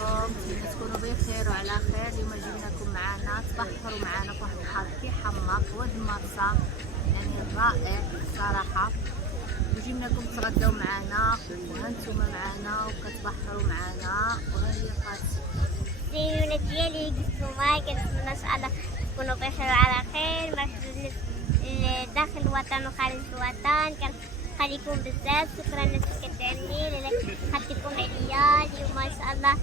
عليكم؟ تكونوا بخير وعلى خير. اليوم جبناكم معنا تبحروا معنا في واحد البحر كي حماق واد المرسى، يعني رائع صراحه. وجبناكم تغداو معنا وهانتوما معنا وكتبحروا معنا، وها هي فاطمه الزينونة ديالي قلتلكم كنتمنى ان شاء الله تكونوا بخير وعلى خير. مرحبا داخل الوطن وخارج الوطن، كنخليكم بزاف. شكرا الناس اللي كتعني اللي خدتكم عليا اليوم ان شاء الله.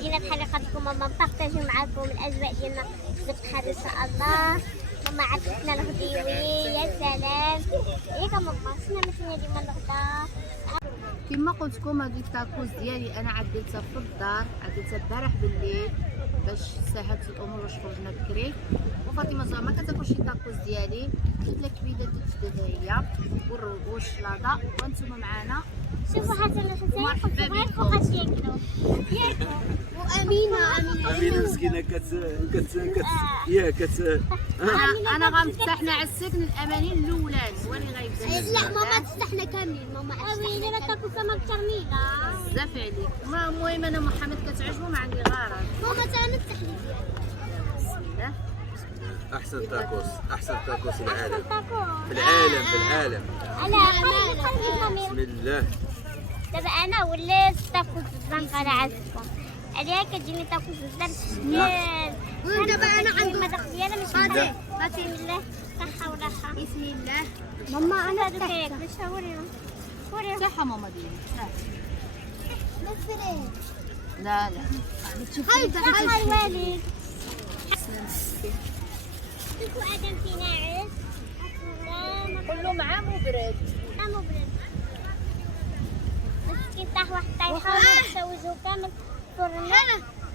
جينا بحال خدتكم ماما نبارطاجيو معاكم الاجواء ديالنا في البحر ان شاء الله. ماما عرفتنا الغديوي، يا سلام ياك ماما. شنو مثلنا ديما الغدا؟ كما قلت لكم هذه التاكوز ديالي انا عدلتها في الدار، عدلتها البارح بالليل باش سهلت الامور باش خرجنا بكري. وفاطمه زعما ما كتاكلش التاكوز ديالي، درت لها كبيده درت هي والشلاضه وانتم معنا. شوفوا حسن مرحبا غير بكم. فوقاش ياكلوا امينه مسكينه انا غنفتحنا على السكن الامانين الاولاد هو اللي غيبدا. لا ماما تفتحنا كاملين. ماما امينه لا تاكل سمك ترميله بزاف عليك. المهم انا محمد كتعجبو ما عندي غرض. ماما تانا التحليل بسم الله. احسن تاكوس في العالم تاكل في العالم انا بسم الله. دابا انا وليت تاكل الزنقه على عزكم عليها كتجيني تاكل بزاف شنان. ودابا انا عندي المذاق ديالها ماشي غادي. بسم الله صحه وراحه. بسم الله. ماما انا هذا كياكل شنو وريهم صحه ماما ديالي صح. نسرين لا لا صحه الوالد. شوفوا ادم في ناعس كله معاه مبرد. مو برد. مسكين طاح واحد طايحه وسوزو كامل فرنا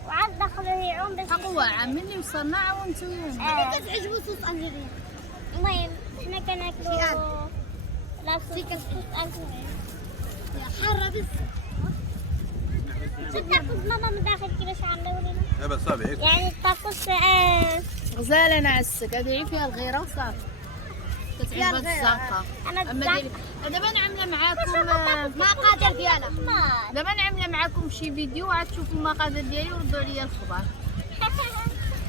وعاد دخلوا يعوم باش تقوى عملي وصنع وانتو كتعجبو صوص الجيريان. المهم حنا كناكلو لاصوص الجيريان حاره بس. شوف الطاكوس ماما من داخل كيفاش عامله ورينا. دابا صافي يعني الطاكوس غزاله نعسك هذه فيها الغيره وصافي كتعجبها الزنقه. انا اما ديالي دابا نعمله معاكم المقادير ديالها دابا نعمله معاكم شي فيديو عاد تشوفوا المقادير ديالي وردوا عليا الخبر.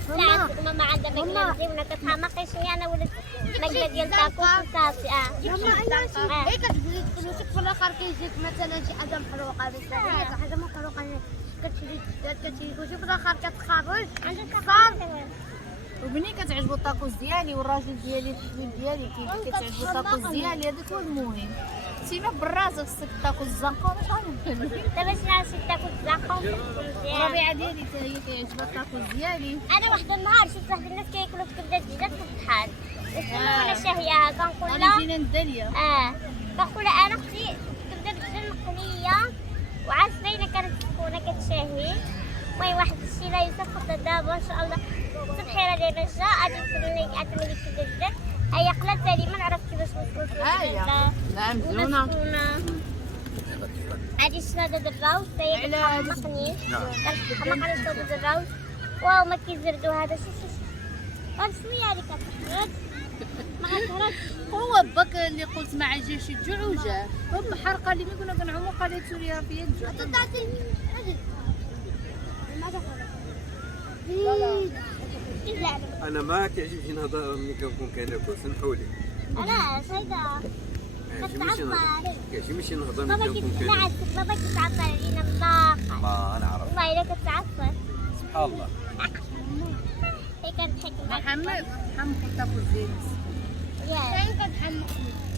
لا ماما عندها مقله مزيونه كتحماقي شويه. انا ولد مقله ديال الطاكوس وصافي. ماما انا هيك تجي فلوسك في الاخر كيجيك مثلا شي حاجه محروقه بس هيك حاجه محروقه كتشري الجداد كتشري كلشي في الاخر كتخرج عندك وبني كتعجبو الطاكوس ديالي والراجل ديالي الحبيب ديالي كتعجبو الطاكوس ديالي. هذاك هو المهم. سيما براسك خصك الطاكوس الزنقه ولا شحال دابا شنو تاكل زاقه الربيعه ديالي حتى هي كيعجبها الطاكوس ديالي. انا واحد النهار شفت واحد الناس كياكلوا في كبده الدجاج في البحر وانا شاهيه كنقول انا لها جينا نداليه كنقول لها انا اختي كبده الدجاج مقليه وعاد باينه كانت سخونه كتشاهي. المهم واحد الشيء لا يوصف. دابا ان شاء الله سبحيره ديالنا جا غادي نسولني عطيني كبده الدجاج. هي قلات تقريبا عرفت كيفاش وصلت نعم زيونه. هادي الشلاضه د الراوس هي على كتحمقني كنحمق على الشلاضه د الراوس. واو ما كيزردو هذا غير شويه هادي كتخرج ما غتهربش. هو باك اللي قلت ما عجبش الجوع وجاه هو بحر قال لي ملي كنا كنعومو قال لي تولي راه فيا الجوع. انا ما كيعجبني نهضر ملي كنكون كناكل سمحولي. انا سيده كيعجبني شي نهضر ملي بابا كنكون كيتنعس كناكل. بابا كيتعطر علينا بالطاقه. ما انا عرفت والله الا كتعطر سبحان الله. هي كنضحك معاك. محمد الطاكوس ديالي ياك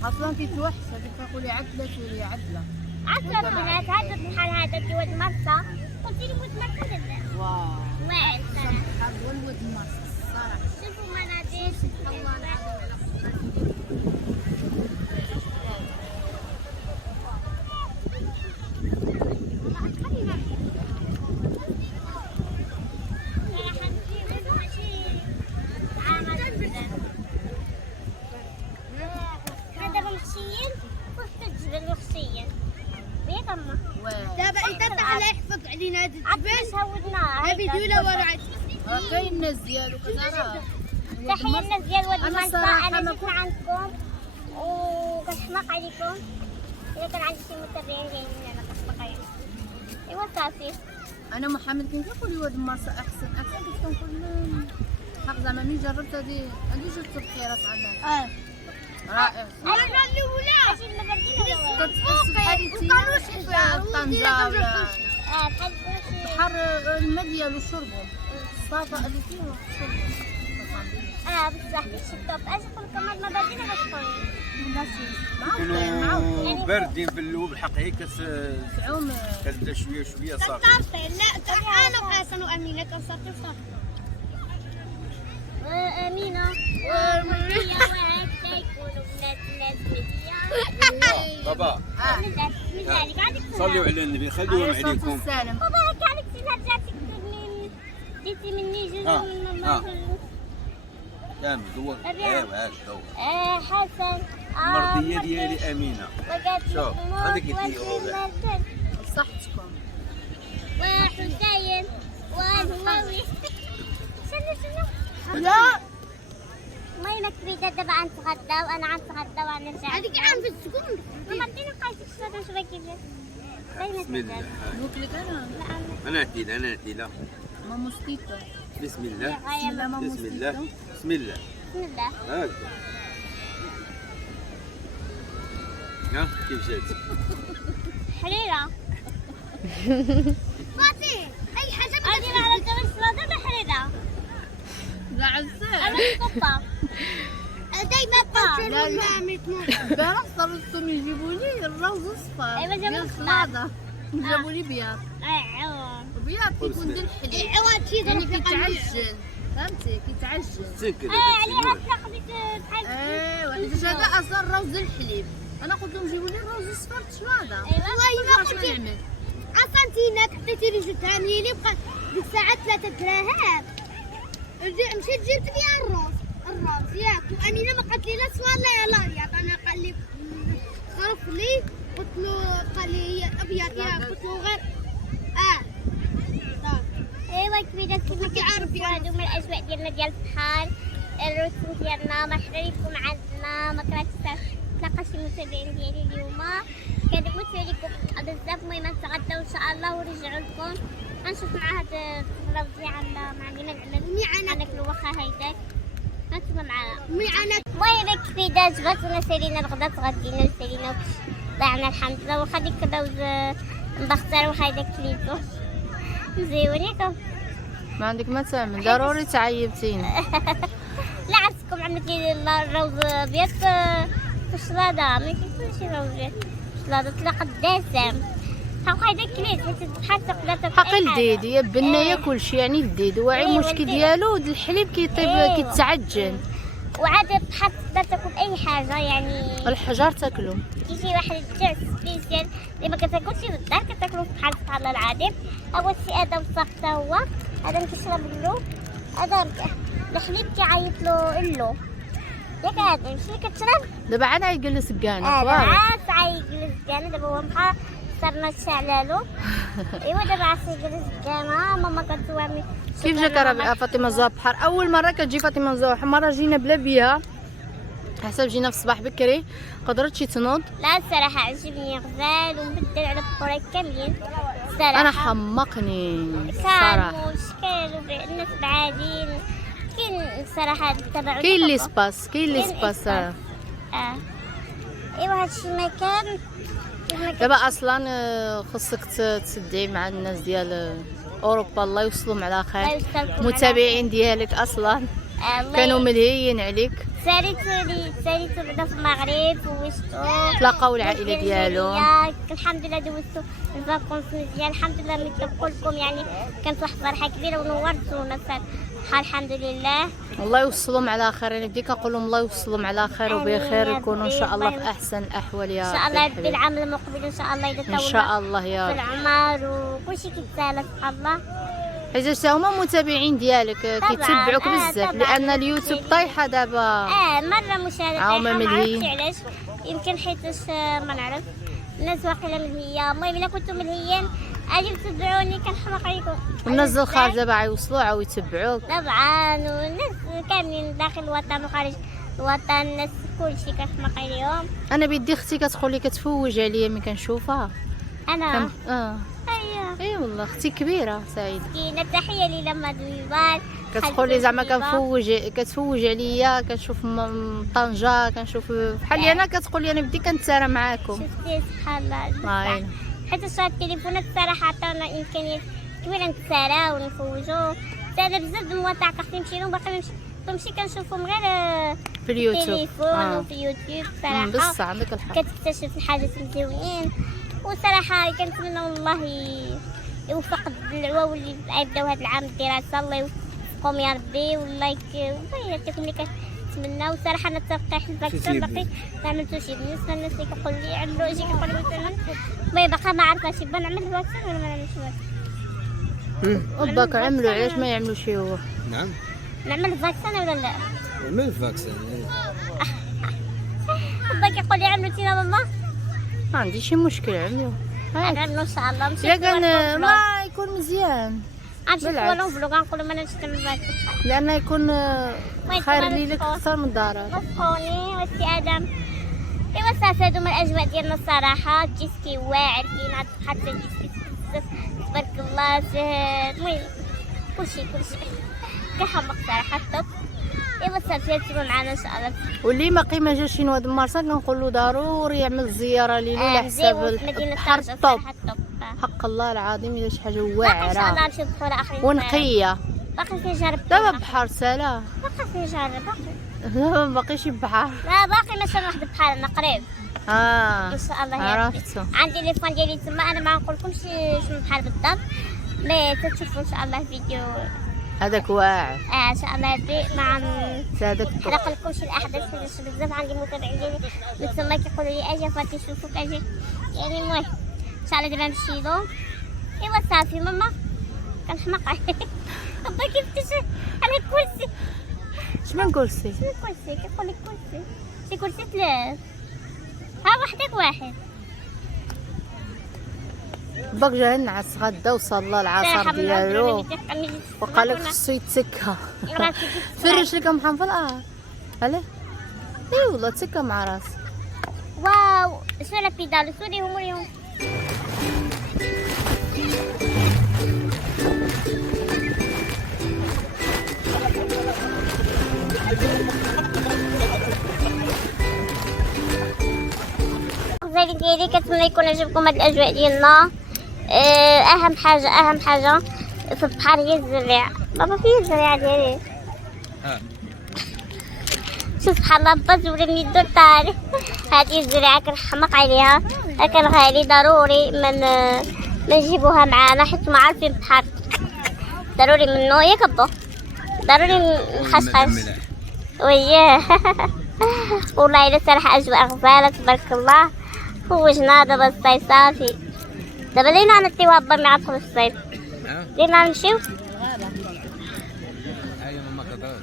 اصلا كيتوحش هذيك كنقولي عدله تولي عدله. عطر البنات هذا بحال هذا ديال واد مرسى قلتي لي واد مرسى واو واعر صراحه. هو الود المرسى الصراحه. شوفوا مناديل الله دابا انت تعال يحفظ علينا هذا عطش هودناه هذا فيديو لا ورا راه كاين الناس ديالو كتعرف. تحية الناس ديال واد أنا المنصة. الصراحة أنا ما جيت عندكم وكنحماق عليكم. إذا كان عندي شي متابعين جايين أنا كنحماق عليهم. إيوا صافي انا محمد كي كنقول لي واد مارسا احسن كنت كنقول حق زعما ملي جربت هذه جبت الخيرات عندها رائع كتحس بحال فيها طنجة ولا بحر الماء ديالو شربو الصافا اللي فيه شربو بصح الشطوب اش يقول لكم هاد المبادئ باش يكونوا باردين في اللوب الحق هي تعوم كتبدا شويه صافي. لا انا وحسن وامينه كنصافي صافي. امينه ومريا وهكذا يكونوا بنات الناس مزيان. بابا مزيان قاعدك صلوا على النبي خلوهم عليكم. السلام بابا هكا عليك رجعتك من جيتي مني جزء من ماما. كامل دور ايوا هاك دور. حسن المرضيه ديالي امينه. شوف هذيك اللي صحتكم وحسين والهواوي. شنو لا المهم كبيدة دابا غنتغدى وانا غنتغدى وغنرجع. هذيك عام في السكون. ماما عطيني قايتك شويه نشوفها كيفاش. بسم الله. نوكلك انا انا عتيله ما موسكيتو بسم الله ما بسم الله بسم الله بسم الله. هاك ها كيف جات حريرة. فاتي اي حاجه غادي على جبل الصلاة بحريرة. لا عزاز انا القطة. دايما قلت البارح صاروا يجيبوا لي الروز اصفر ايوا جابوا ديال الخضار. الصلاده جابوا لي بياض بياض كيكون ديال الحليب عواتي يعني كيتعجن فهمتي كيتعجن سكر عليها خديت بحال ايوا حيت هذا اصلا الروز ديال الحليب انا قلت لهم جيبوا لي الروز اصفر تشلاضه ايوا والله ما قلتي اصلا حطيتي لي جوج ثاني لي بقى ديك الساعه 3 دراهم. مشيت جبت لي الروز ياك وامينه ما قالت لي لا سوار لا ياك انا قال لي خرف لي قلت له قال لي هي ابيض ياك قلت له غير ايوا كبيدة كيما كتعرفوا هادو من الاجواء ديالنا ديال البحر. الروتين ديالنا مرحبا بكم عندنا ما كرهتش تلاقى شي متابعين ديالي اليوم كنموت عليكم بزاف. المهم نتغداو ان شاء الله ونرجعوا لكم غنشوف مع هاد الفراو ديالنا مع اللي ما ناكلو واخا هيداك هانتوما معانا. المهم كبيدة جباتونا سالينا الغدا تغدينا وسالينا ضيعنا الحمد لله. واخا ديك الروز مبختر واخا هيداك كليتو مزيون ياكم. ما عندك ما تعمل ضروري تعيبتيني لا عرفتكم عملت لي الروز ابيض في الشلاضه ما كيكونش روز ابيض الشلاضه تلاقى الدسم هاكا هذاك كليت حيت بحال تقدر تاكل حق الديد يا بنيه كلشي يعني الديد واعي المشكل ديالو الحليب كيطيب كيتعجن وعاد بحال تقدر تاكل اي حاجه يعني الحجر تاكلو كيجي واحد التاع سبيسيال اللي ما كتاكلش في الدار كتاكلو بحال العادي. اول شيء هذا وسط حتى هو هذا كيشرب اللو هذا الحليب كيعيط له اللو ياك هذا ماشي كتشرب دابا عاد يجلس كانا عاد عيجلس كانا دابا هو بحال صرنا تشعلالو. ايوا دابا عاد يجلس كانا ماما كتوامي كيف جاك راه فاطمه زوا بحر اول مره كتجي فاطمه زوا مره جينا بلا بيها حسب جينا في الصباح بكري قدرت شي تنوض. لا الصراحه عجبني غزال ومبدل على البحور كاملين الصراحه انا حمقني كان الصراحه مشكل الناس بعادين كاين الصراحه التبع كاين لي سباس ايوا هادشي مكان دابا اصلا خصك تسدعي مع الناس ديال اوروبا الله يوصلهم على خير. متابعين ديالك اصلا كانوا ملهيين عليك. ساليتو بعدا في المغرب وشتو تلاقاو العائله ديالهم الحمد لله دوزتو الفاكونس مزيان الحمد لله مثل كلكم يعني كانت واحد الفرحه كبيره ونورتونا الحمد لله. الله يوصلهم على خير. انا بديت كنقول لهم الله يوصلهم على خير وبخير يكونوا ان شاء الله في احسن الاحوال يا ان شاء الله ربي العام المقبل ان شاء الله اذا ان شاء الله يا في العمر وكلشي كيتسالى سبحان الله. حيت هما متابعين ديالك كيتبعوك بزاف لان اليوتيوب طايحه دابا. مره مشاهدات ما عرفتش علاش يمكن حيتاش ما نعرف الناس واقيلا ملهيه. المهم الا كنتو ملهيين اجي تتبعوني كنحماق عليكم. الناس الخارج دابا عيوصلوا عاو يتبعوك طبعا والناس كاملين داخل الوطن وخارج الوطن الناس كلشي كنحماق عليهم. انا بيدي اختي كتقول لي كتفوج عليا ملي كنشوفها انا اه ايوه اي والله اختي كبيره سعيده. مسكينه. تحيه لي لما دويبان كتقول لي زعما كتفوج عليا، كنشوف طنجه، كنشوف بحال لي انا، كتقول لي انا بدي كنتسارى معاكم. شفتي سبحان الله. الله حيت الصراحه التليفونات الصراحه عطاونا امكانيات كبيره نتسارى ونفوجوا. سالا بزاف د المواقع كنمشي لهم باقي كنمشي كنشوفهم غير في اليوتيوب التليفون وفي يوتيوب صراحه. بصح عندك الحق. كتكتشف الحاجات مزيونين، وصراحه كنتمنى والله يوفق الدلعوه واللي يبداو هذا العام الدراسه، الله يوفقهم يا ربي، والله يعطيكم اللي كنتمنى. وصراحه انا تلقيح الفاكسين باقي ما عملتوش. بالنسبه للناس اللي كيقولوا لي عملوا اجي كيقول لي مثلا ما باقا ما عارفاش يبان نعمل الفاكسين ولا ما نعملش الفاكسين. وباك عملوا، علاش ما يعملوش هو؟ نعم نعمل الفاكسين ولا لا؟ من الفاكسين. با كيقول لي عملوا تينا ماما، ما عندي شي مشكل عملوا. غنعملوا ان شاء الله. يا كان ما يكون مزيان، غنمشي بالعكس. نقولوا فلوق نقولوا ما نمشيش نعمل الفاكسين. لأنه يكون خير لي لك أكثر من ضرر. وفقوني وسي ادم. ايوا صافي هادو هما الاجواء ديالنا الصراحه. الجيسكي واعر كاين عاد حتى الجيسكي بزاف تبارك الله. المهم كلشي كيحمق صراحه الطب. ايوا صافي تبقوا معنا ان شاء الله. واللي باقي ما جاش شي نواد مارسا كنقول له ضروري يعمل زياره ليلي على حساب البحر الطب. حق الله العظيم الا شي حاجه ان شاء الله واعره نمشيو بخورة اخرين ونقيه. باقي كنجرب. دابا بحر سلا، باقي كنجرب دابا ما باقيش بحر. لا باقي مثلا واحد بحالنا قريب ان شاء الله. عرفتو. عندي ليفون ديالي تما، انا ما نقولكمش شنو بحال بالضبط، مي تشوفوا ان شاء الله فيديو هذاك واعر. ان شاء الله ربي ما هذاك نحرق لكمش الاحداث حيت بزاف عندي متابعين ديالي من تما كيقولوا لي اجي فاتي نشوفوك اجي. يعني المهم ان شاء الله دابا نمشي لهم. ايوا صافي ماما كنحماق عليك. با كيف على الكرسي. شمن كرسي؟ شنو كرسي؟ كيقول لك كرسي، شي كرسي ثلاث، ها وحدك واحد. باك جا نعس غدا وصلى العصر ديالو وقال لك خصو يتسكى. فرش لك محمد في الارض. علاه؟ اي والله تسكى مع راسك. واو شنو لا بيدالو سوريهم اليوم. الغزالين ديالي كنتمنى يكون عجبكم هاد الاجواء ديالنا. اهم حاجه في البحر هي الزريعه. بابا فين الزريعه ديالي؟ شوف سبحان الله با زولني الدور طاري. هذه الزريعه كنحماق عليها، كان غالي ضروري من نجيبوها معانا حيت ما عارفين البحر ضروري منه ياك با، ضروري نخشخش وياه. والله الا صراحه اجواء غزاله تبارك الله. فوجنا دابا الصيف صافي، دابا لينا نطيو هبا مع دخل الصيف لينا نمشيو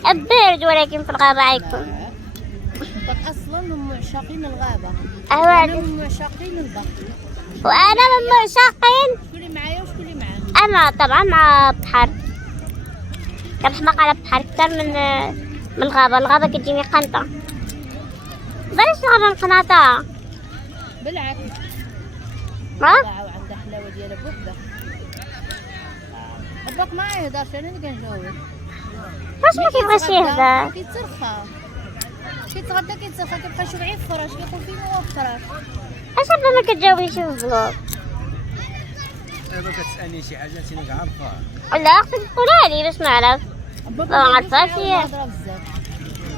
البرد، ولكن في الغابه غيكون اصلا من معشقين الغابه. انا من معشقين البحر. وانا من معشقين. شكون اللي معايا وشكون اللي معاك؟ انا طبعا مع البحر، كنحماق على البحر اكثر من الغابه كتجيني قنطه. بلاش الغابه مقناطه بالعكس ها. وعندها حلاوه ديالها بوحدها. باك ما يهدرش، انا اللي كنجاوب. واش ما كيبغيش يهدر؟ كيتغدى كيتسخى كيبقى شوعي في الفراش كيقول فين هو الفراش. اش ما كتجاوبنيش في الفلوق؟ دابا كتسالني شي حاجه انت ما عارفها. لا خصك تقولها لي باش نعرف. ما عرفاش هي.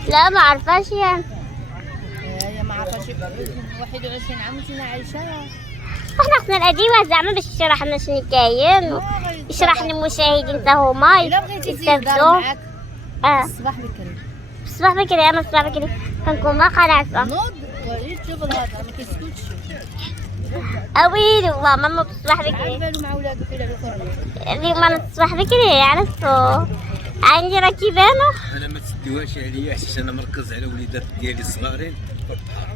لا ما عرفاش هي. هي ما عرفاش 21 عام وانتينا عايشه. احنا خصنا الاديوه زعما باش يشرح لنا شنو كاين، يشرح للمشاهدين حتى هما يستافدوا. الصباح بكري. الصباح بكري انا الصباح بكري كنكون باقا ناعسه. نوض وليد شوف الهضره ما كيسكتش. اويلي والله ماما الصباح بكري بالو مع ولادك يلعبوا كره. اليوم انا الصباح بكري عرفتو عندي راه كيبانو. انا ما تسدوهاش عليا حيت انا مركز على وليدات ديالي الصغارين في البحر.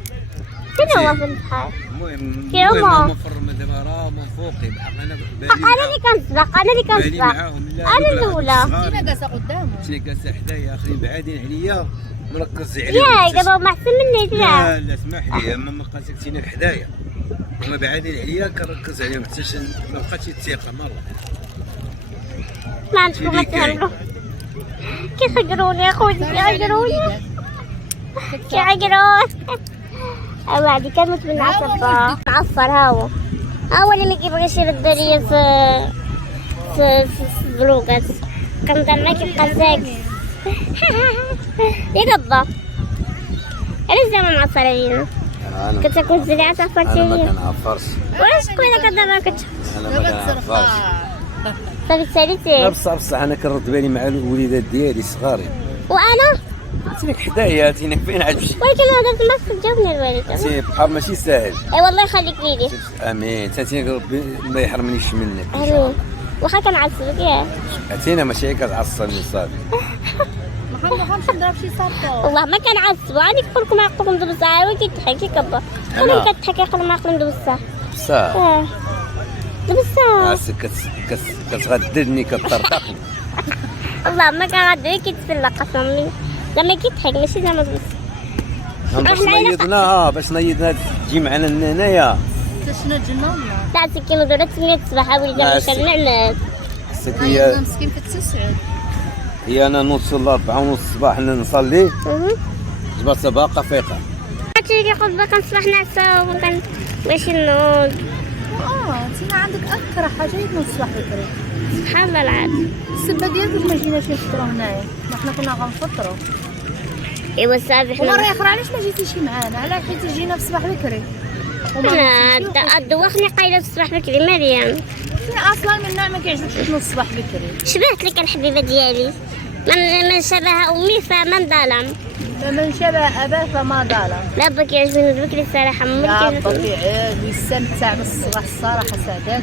فين هو في البحر؟ المهم مفر دابا راه من فوقي بحق انا بالي. انا اللي كنسبق انا الاولى. كاينه جالسه قدامه. شنو جالسه حدايا اخرين بعادين عليا مركز عليهم. ياك دابا هما احسن مني. لا اسمح لي اما ما بقاش كنتينا حدايا هما بعادين عليا كنركز عليهم حتى ما بقاتش الثقه مره. ما عندكم ما تهربوا. كيخقروني اخوتي كيخقروني. الله هادي كانت من العصفة معفر هاو اللي ما كيبغيش يرد ليا في البلوكات كنظن ما كيبقى ساكت. يا قبا علاش زعما معصر علينا؟ كتاكل الزريعة تعفرتي انا ما ليا كنعفرش. وعلاش كوينه كدابا انا ما كنعفرش. صافي تساليتي بصح انا كنرد بالي مع الوليدات ديالي صغارين. وانا عرفتيني حدايا عرفتيني فين عاد مشيت. ولكن هذا ما تجاوبني الوالد. سي بحال ماشي ساهل. اي والله يخليك ليلي. امين تاتيني ربي ما يحرمنيش منك. امين واخا كنعصبك ياك. عرفتيني ماشي كتعصبني صافي. ما غنمشي نضرب شي صابطه. والله ما كنعصبو عادي نقول لكم عقلكم ندوز الساعه وي كيضحك كيكبر. انا كتضحك يقول ما عقل ندوز الساعه. صح. دابا الساعه. عسك كتغددني كتطرطقني. والله ما كنغدوي كيتسلى قسما بالله. زعما كيضحك ماشي زعما دوز. باش نيضنا تجي معنا هنايا. شنو جنة ولا؟ لا سكين ودورة 8 الصباح وليدي راه كنعمل. سكية مسكين في 9. هي انا نوصل 4:30 الصباح نصلي. جبرت باقا فيقا. هادشي كيقول باقا نصبح نعسى وكان ماشي نوض. انتينا عندك اكثر حاجه يكون الصباح بكري. سبحان الله العظيم. السبه ديالك ما جيناش نفطروا هنايا، حنا كنا غنفطروا. ايوا صافي ومره حنا اخرى علاش ما جيتيش معانا؟ على حيت جينا في الصباح بكري. دوخني قايله الصباح بكري مريم. انا اصلا من النوع ما كيعجبش نوض الصباح بكري. شبهت لك الحبيبه ديالي من شبه امي فمن ظلم. فمن شبه اباه فما ظلم. لا با كيعجبني بكري الصراحه لا باكي عاد ويستمتع بالصباح الصراحه سعدات.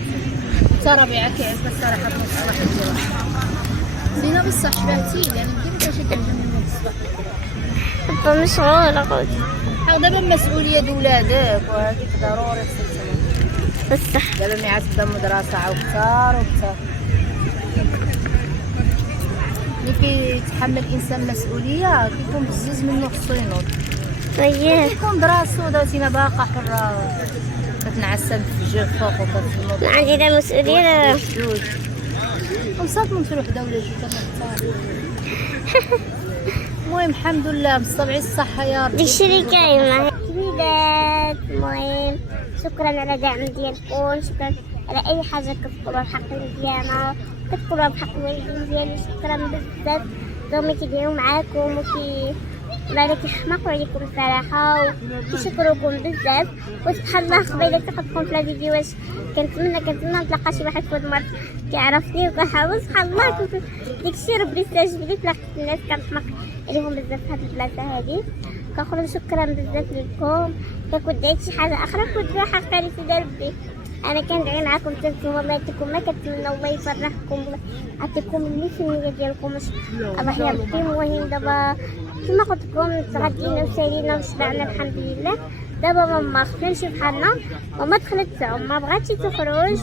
حتى ربيعه كيعجبها الصراحه نوض الصباح بكري. زينه بصح شبهتي يعني كيفاش كيعجبني نوض الصباح بكري. با مشغوله خوتي. دابا مسؤوليه د ولادك وهذيك ضروري بصح دابا ملي عاد تبدا مدرسه عاود كثار وكثار. ملي كيتحمل الانسان مسؤوليه كيكون بزز منه خصو ينوض. اييه كيكون دراسو دابا باقا حره كتنعسى بالفجر فوق وكتنوض. ما عندي لا مسؤوليه جوج وصات من وحده ولا جوج كنختار. المهم الحمد لله مستبعي الصحه يا ربي. داكشي اللي كاين معايا وليدات. المهم شكرا على دعم ديالكم، شكرا على اي حاجه كتقولوا بحق ديالنا كتقولوها بحق الوالدين ديالي. شكرا بزاف دوما كيديروا معاكم والله كيحماقوا عليكم الصراحه وكيشكروكم بزاف. وسبحان الله قبيله كنتكم في الفيديوهات كنتمنى نتلاقى شي واحد في المرة كيعرفني وكنحاول سبحان الله كنت داكشي ربي يستجيب لي. تلاقيت الناس كنحماق عليهم بزاف في هاد البلاصه هادي. كنقول شكرا بزاف لكم. كنت دعيت شي حاجه اخرى كنت حقا لي سيدي ربي. انا كندعي معاكم تنتم والله يعطيكم ما كنتمنى الله يفرحكم يعطيكم اللي في النيه ديالكم الله يربي. المهم دابا كما قلت لكم تغدينا وسالينا وشبعنا الحمد لله. دابا ماما خفنا نشوف حالنا. ماما دخلت تعوم ما بغاتش تخرج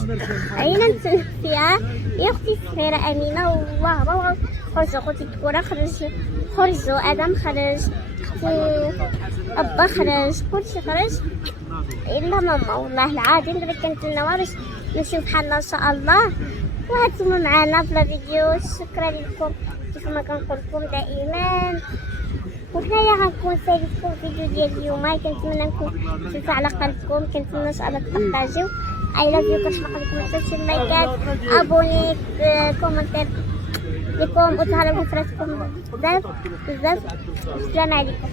عينا نتسنى فيها. يا اختي الصغيره امينه وهو خرجوا خوتي الكره خرجوا ادم خرج اختي ابا خرج كلشي خرج الا ماما. والله العظيم دابا كنتمنى باش نشوف حالنا ان شاء الله. وهانتوما معنا في الفيديو. شكرا لكم كيف ما كنقول لكم دائما. وحنايا غنكون ساليتكم الفيديو ديال اليوم. كنتمنى نكون خفيفه على قلبكم. كنتمنى ان شاء الله تبارطاجيو. اي لاف يو. كنحماق لكم حتى اللايكات ابوني كومنتير لكم وتهلاو بفراسكم بزاف. السلام عليكم.